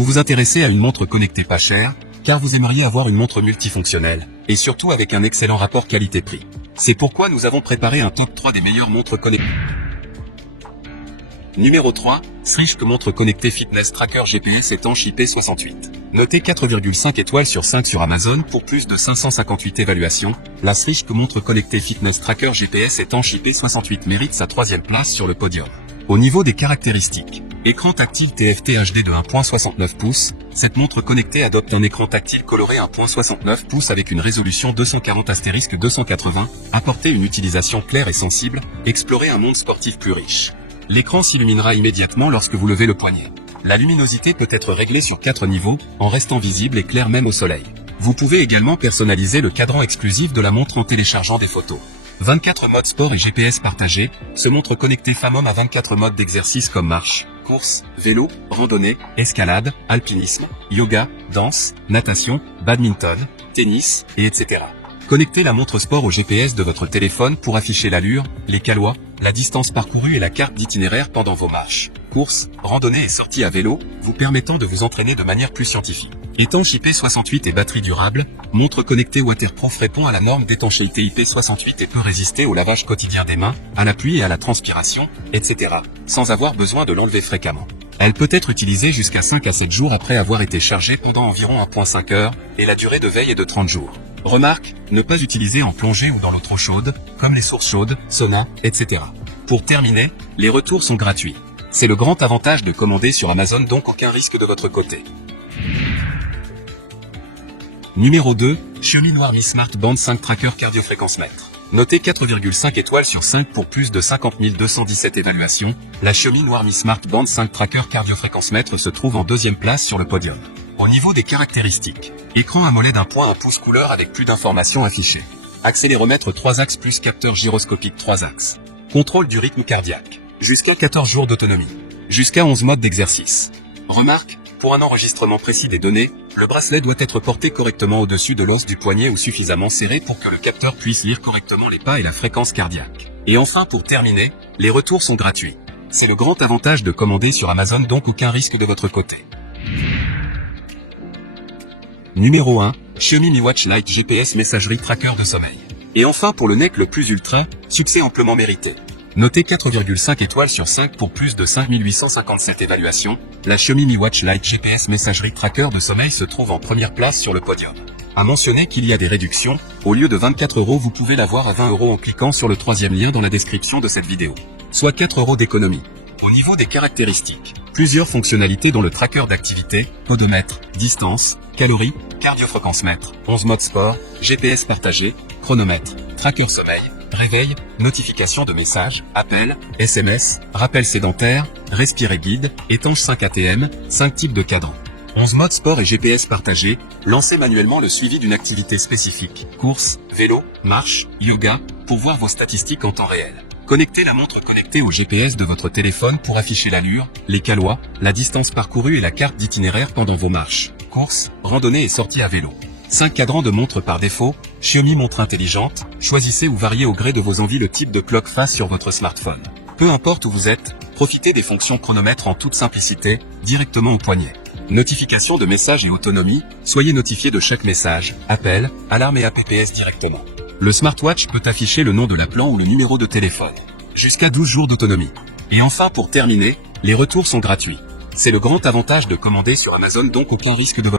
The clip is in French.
Vous vous intéressez à une montre connectée pas chère, car vous aimeriez avoir une montre multifonctionnelle, et surtout avec un excellent rapport qualité-prix. C'est pourquoi nous avons préparé un top 3 des meilleures montres connectées. Numéro 3, Srishk montre connectée fitness tracker GPS étanche IP68. Notée 4,5 étoiles sur 5 sur Amazon pour plus de 558 évaluations, la Srishk montre connectée fitness tracker GPS étanche IP68 mérite sa 3e place sur le podium. Au niveau des caractéristiques, écran tactile TFT HD de 1.69 pouces, cette montre connectée adopte un écran tactile coloré 1.69 pouces avec une résolution 240*280, apporter une utilisation claire et sensible, explorer un monde sportif plus riche. L'écran s'illuminera immédiatement lorsque vous levez le poignet. La luminosité peut être réglée sur 4 niveaux, en restant visible et claire même au soleil. Vous pouvez également personnaliser le cadran exclusif de la montre en téléchargeant des photos. 24 modes sport et GPS partagés, ce montre connecté femme-homme à 24 modes d'exercice comme marche, course, vélo, randonnée, escalade, alpinisme, yoga, danse, natation, badminton, tennis, et etc. Connectez la montre sport au GPS de votre téléphone pour afficher l'allure, les calois, la distance parcourue et la carte d'itinéraire pendant vos marches, courses, randonnées et sorties à vélo, vous permettant de vous entraîner de manière plus scientifique. Étanche IP68 et batterie durable, montre connectée waterproof répond à la norme d'étanchéité IP68 et peut résister au lavage quotidien des mains, à la pluie et à la transpiration, etc., sans avoir besoin de l'enlever fréquemment. Elle peut être utilisée jusqu'à 5 à 7 jours après avoir été chargée pendant environ 1,5 heures, et la durée de veille est de 30 jours. Remarque, ne pas utiliser en plongée ou dans l'eau trop chaude, comme les sources chaudes, sauna, etc. Pour terminer, les retours sont gratuits. C'est le grand avantage de commander sur Amazon, donc aucun risque de votre côté. Numéro 2, Xiaomi Noir Mi Smart Band 5 Tracker Cardiofréquence Mètre. Notée 4,5 étoiles sur 5 pour plus de 50 217 évaluations, la Xiaomi Noir Mi Smart Band 5 Tracker Cardiofréquence Mètre se trouve en 2e place sur le podium. Au niveau des caractéristiques, écran AMOLED 1.1 pouce couleur avec plus d'informations affichées. Accéléromètre 3 axes plus capteur gyroscopique 3 axes. Contrôle du rythme cardiaque. Jusqu'à 14 jours d'autonomie. Jusqu'à 11 modes d'exercice. Remarque, pour un enregistrement précis des données, le bracelet doit être porté correctement au-dessus de l'os du poignet ou suffisamment serré pour que le capteur puisse lire correctement les pas et la fréquence cardiaque. Et enfin, pour terminer, les retours sont gratuits. C'est le grand avantage de commander sur Amazon, donc aucun risque de votre côté. Numéro 1, Xiaomi Mi Watch Lite GPS messagerie tracker de sommeil. Et enfin pour le NEC le plus ultra, succès amplement mérité. Noté 4,5 étoiles sur 5 pour plus de 5857 évaluations, la Xiaomi Mi Watch Lite GPS messagerie tracker de sommeil se trouve en première place sur le podium. À mentionner qu'il y a des réductions, au lieu de 24 € vous pouvez l'avoir à 20 € en cliquant sur le 3e lien dans la description de cette vidéo. Soit 4 € d'économie. Au niveau des caractéristiques, plusieurs fonctionnalités dont le tracker d'activité, podomètre, distance, calories, cardiofréquence mètre, 11 modes sport, GPS partagé, chronomètre, tracker sommeil, réveil, notification de messages, appels, SMS, rappel sédentaire, respirer guide, étanche 5 ATM, 5 types de cadrans. 11 modes sport et GPS partagé, lancez manuellement le suivi d'une activité spécifique, course, vélo, marche, yoga, pour voir vos statistiques en temps réel. Connectez la montre connectée au GPS de votre téléphone pour afficher l'allure, les calois, la distance parcourue et la carte d'itinéraire pendant vos marches, courses, randonnées et sorties à vélo. 5 cadrans de montre par défaut, Xiaomi montre intelligente, choisissez ou variez au gré de vos envies le type de clock face sur votre smartphone. Peu importe où vous êtes, profitez des fonctions chronomètre en toute simplicité, directement au poignet. Notification de messages et autonomie, soyez notifié de chaque message, appel, alarme et APPS directement. Le smartwatch peut afficher le nom de l'appelant ou le numéro de téléphone. Jusqu'à 12 jours d'autonomie. Et enfin pour terminer, les retours sont gratuits. C'est le grand avantage de commander sur Amazon, donc aucun risque de votre